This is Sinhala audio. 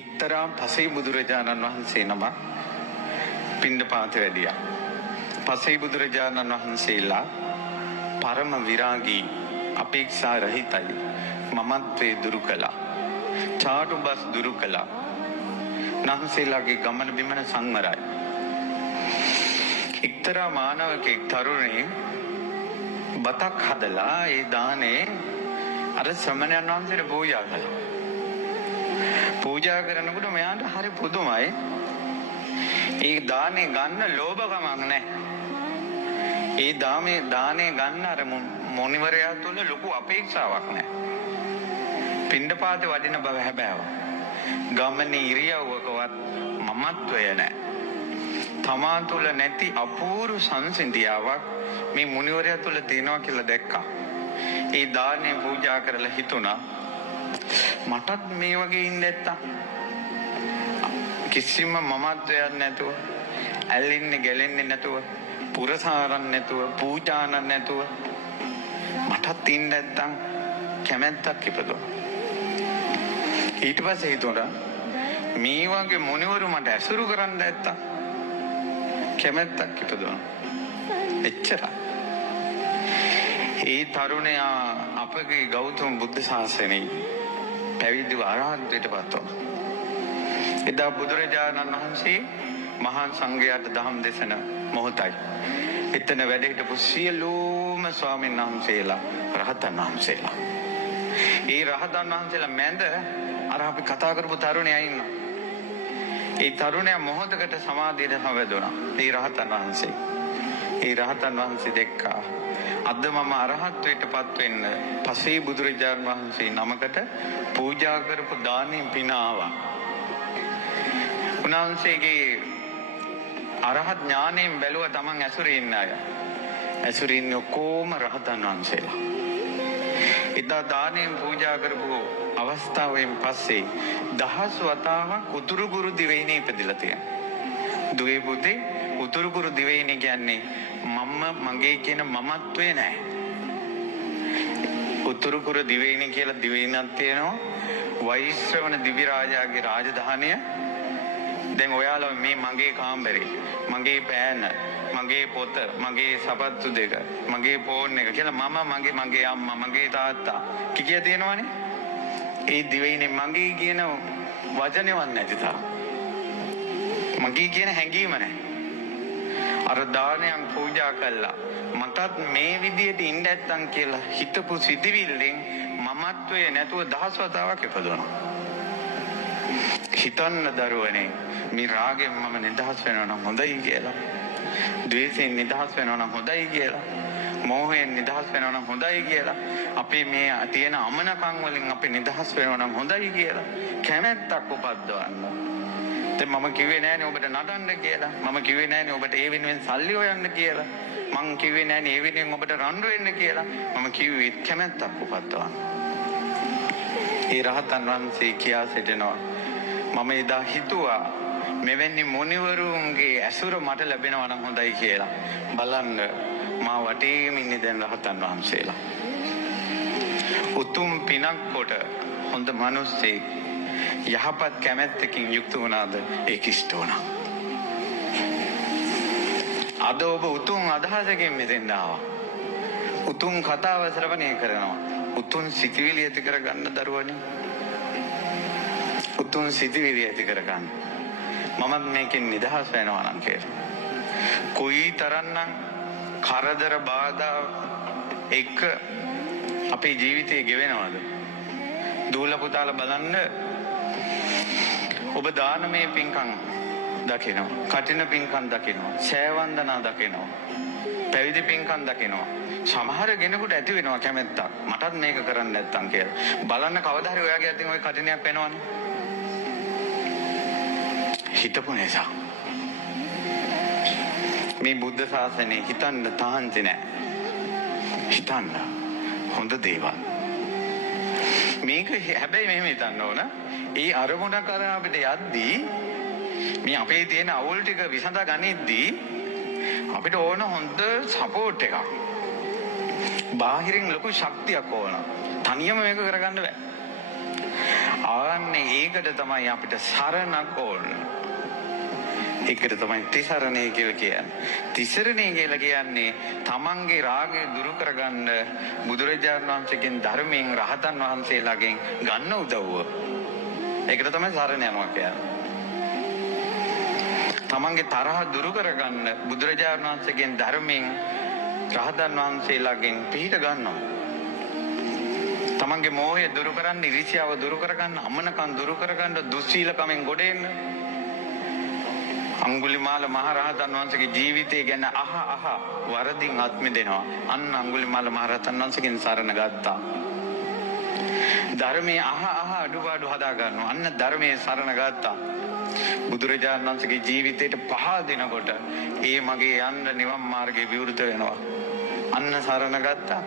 එක්තරා පසේ බුදුරජාණන් වහන්සේ නම පිණ්ඩපාත වැඩියා. පසේ බුදුරජාණන් වහන්සේලා පරම විරාගී අපේක්ෂා රහිතයි. මමත්වේ දුරු කළා. චාටු බස් දුරු කළා. නහන්සේලාගේ ගමන බිමන සංවරයි. එක්තරා මානවකෙක් තරුණේ බතක් හදලා ඒ දානේ අර ශ්‍රමණයන් වහන්සේට පූජා කළා. පූජා කරනකොට මෙයාට හරි පුදුමයි. ඒ දානේ ගන්න ලෝභකමක් නැහැ. ඒ දානේ ගන්න අර මොණිවරයා තුල ලොකු අපේක්ෂාවක් නැහැ. පිණ්ඩපාතේ වඩින බව හැබෑව. ගමනේ ඉරියව්වකවත් මමත්වය නැහැ. තමා තුල නැති අපූර්ව සංසිඳියාවක් මේ මුනිවරයා තුල තියෙනවා කියලා දැක්කා. ඒ දානේ පූජා කරලා හිතුණා මටත් මේ වගේ ඉන්න නැත්තම් කිසිම මමත්වයක් නැතුව ඇල්ලින්නේ ගැලෙන්නේ නැතුව පුරසාරන් නැතුව පූජානන් නැතුව මටත් ඉන්න නැත්තම් කැමැත්තක් ඉපදුණා. ඊට පස්සේ හිතුණා මේ වගේ මුනිවරු මට ඇසුරු කරන්න නැත්තම් කැමැත්තක් ඉපදුණා. එච්චරයි. ඒ තරුණයා අපගේ ගෞතම බුද්ධ ශාසනයේ පැවිදිව අරහත්ත්වයට පත් වුණා. එදා බුදුරජාණන් වහන්සේ මහා සංඝයාට දහම් දේශන මොහොතයි. එතන වැඩ හිටපු සියලුම ස්වාමීන් වහන්සේලා රහතන් වහන්සේලා. ඒ රහතන් වහන්සේලා මැද අර අපි කතා කරපු තරුණයා ඉන්නවා. ඒ තරුණයා මොහොතකට සමාධියට සමවැදුණා. ඒ රහතන් වහන්සේ. ඒ රහතන් වහන්සේ දැක්කා අද මම අරහත්ත්වයට පත් වෙන්න පසේ බුදුරජාණන් වහන්සේ නමකට පූජා කරපු දානෙන් පින ආවා. උන්වහන්සේගේ අරහත් ඥාණයෙන් බැලුවා තමන් ඇසුරේ ඉන්න අය. ඇසුරේ ඉන්න ඔක්කොම රහතන් වහන්සේලා. එදා දානෙන් පූජා කරපු අවස්ථාවෙන් පස්සේ දහස් වතාවක් උතුරු ගුරු දිවයිනේ ඉපදිලා තියෙනවා. දුවේ පුතේ උතුරු ගුරු දිවයිනේ කියන්නේ මගේ කියන මමත්වේ නැහැ. උතුරු ගුරු දිවයිනේ කියලා දිවයිනක් තියෙනවා. වෛශ්‍රවණ දිවි රාජාගේ රාජධානිය. දැන් ඔයාලා මේ මගේ කාමරේ, මගේ පෑන, මගේ පොත, මගේ සපත්තු දෙක, මගේ ෆෝන් එක කියලා මගේ අම්මා, මගේ තාත්තා කිය තියෙනවනේ. ඒ දිවයිනේ මගේ කියන වචනේවත් නැති තරම්. මගේ කියන හැඟීම නැහැ. අර දානයන් පූජා කළා. මටත් මේ විදියට ඉන්න නැත්තම් කියලා හිතපු සිටිවිල්ලෙන් මමත්වයේ නැතුව දහස් වතාවක් ඉපදුණා. හිතන්න දරුවනේ මේ රාගයෙන් මම නිදහස් වෙනවා නම් හොඳයි කියලා. ද්වේෂයෙන් නිදහස් වෙනවා නම් හොඳයි කියලා. මෝහයෙන් නිදහස් වෙනවා නම් හොඳයි කියලා. අපි මේ තියෙන අමනකම් වලින් අපි නිදහස් වෙනවා නම් හොඳයි කියලා. කැමැත්තක් උපද්දවන්න. දැන් මම කිව්වේ නෑනේ ඔබට නටන්න කියලා. මම කිව්වේ නෑනේ ඔබට ඒ වෙනුවෙන් සල්ලි හොයන්න කියලා. මම කිව්වේ නෑනේ ඒ වෙනුවෙන් ඔබට රණ්ඩු වෙන්න කියලා. මම කිව්වේ කැමැත්තක් උපද්දවන්න. ඒ රහතන් වහන්සේ කියා සිටිනවා මම එදා හිතුවා මෙවැනි මුනිවරුන්ගේ ඇසුර මට ලැබෙනවා නම් හොඳයි කියලා. බලන්න මා වටේම ඉන්නේ දැන් රහතන් වහන්සේලා. උතුම් පිනක් කොට හොඳ මිනිස්සෙක් යහපත් කැමැත්තකින් යුක්ත වුණාද ඒක ඉෂ්ට වුණා. අද ඔබ උතුම් අදහසකින් මෙතෙන් ආවා. උතුම් කතාව ශ්‍රවණය කරනවා. උතුම් සිතිවිලි ඇති කරගන්න දරුවනේ. උතුම් සිතිවිලි ඇති කරගන්න. මමත් මේකෙන් නිදහස් වෙනවා නම් කියලා. කොයි තරම්නම් කරදර බාධා එක අපේ ජීවිතේ ගෙවෙනවද? දූල පුතාලා බලන්න ඔබ දානමය පින්කම් දකිනවා. කටින පින්කම් දකිනවා. සෑවන්දනා දකිනවා. පැවිදි පින්කම් දකිනවා. සමහර කෙනෙකුට ඇති වෙනවා කැමැත්තක්. මටත් මේක කරන්න නැත්තම් කියලා. බලන්න කවදා හරි ඔයාගේ අතින් ওই කටිනයක් වෙනවනේ. හිතපු නිසා මේ බුද්ධ ශාසනය හිතන්න තාන්ති නෑ. හිතන්න හොඳ දේවල්. මේක හැබැයි මෙහෙම හිතන්න ඕන. ඒ අරමුණ කරා අපිට යද්දී මේ අපේ තියෙන අවුල් ටික විසඳා ගනිද්දී අපිට ඕන හොඳ සපෝට් එකක්. බාහිරින් ලොකු ශක්තියක් ඕන. තනියම මේක කරගන්න බෑ. ආන්නේ ඒකට තමයි අපිට සරණක් ඕන. ඒකට තමයි තිසරණය කියලා කියන්නේ. තිසරණය කියලා කියන්නේ තමන්ගේ රාගය දුරු කරගන්න බුදුරජාණන් වහන්සේගෙන් ධර්මයෙන් රහතන් වහන්සේලාගෙන් ගන්න උදව්ව. ඒකට තමයි සරණ යනවා කියන්නේ. තමන්ගේ තරහ දුරු කරගන්න බුදුරජාණන් වහන්සේගෙන් ධර්මයෙන් රහතන් වහන්සේලාගෙන් පිහිට ගන්නවා. තමන්ගේ මෝහය දුරු කරන්න, ඉරිසියාව දුරු කරගන්න, අමනකම් දුරු කරගන්න, දුස්සීලකමෙන් ගොඩ එන්න. අඟුලිමාල මහරහතන් වහන්සේගේ ජීවිතය ගැන අහ වරදින් ආත්මෙ දෙනවා. අන්න අඟුලිමාල මහරහතන් වහන්සේගෙන් සරණ ගත්තා. ධර්මයේ අහ අඩුපාඩු හදා ගන්නවා. අන්න ධර්මයේ සරණ ගත්තා. බුදුරජාණන් වහන්සේගේ ජීවිතයට පහදිනකොට ඒ මගේ යන්න නිවන් මාර්ගේ විවෘත වෙනවා. අන්න සරණ ගත්තා.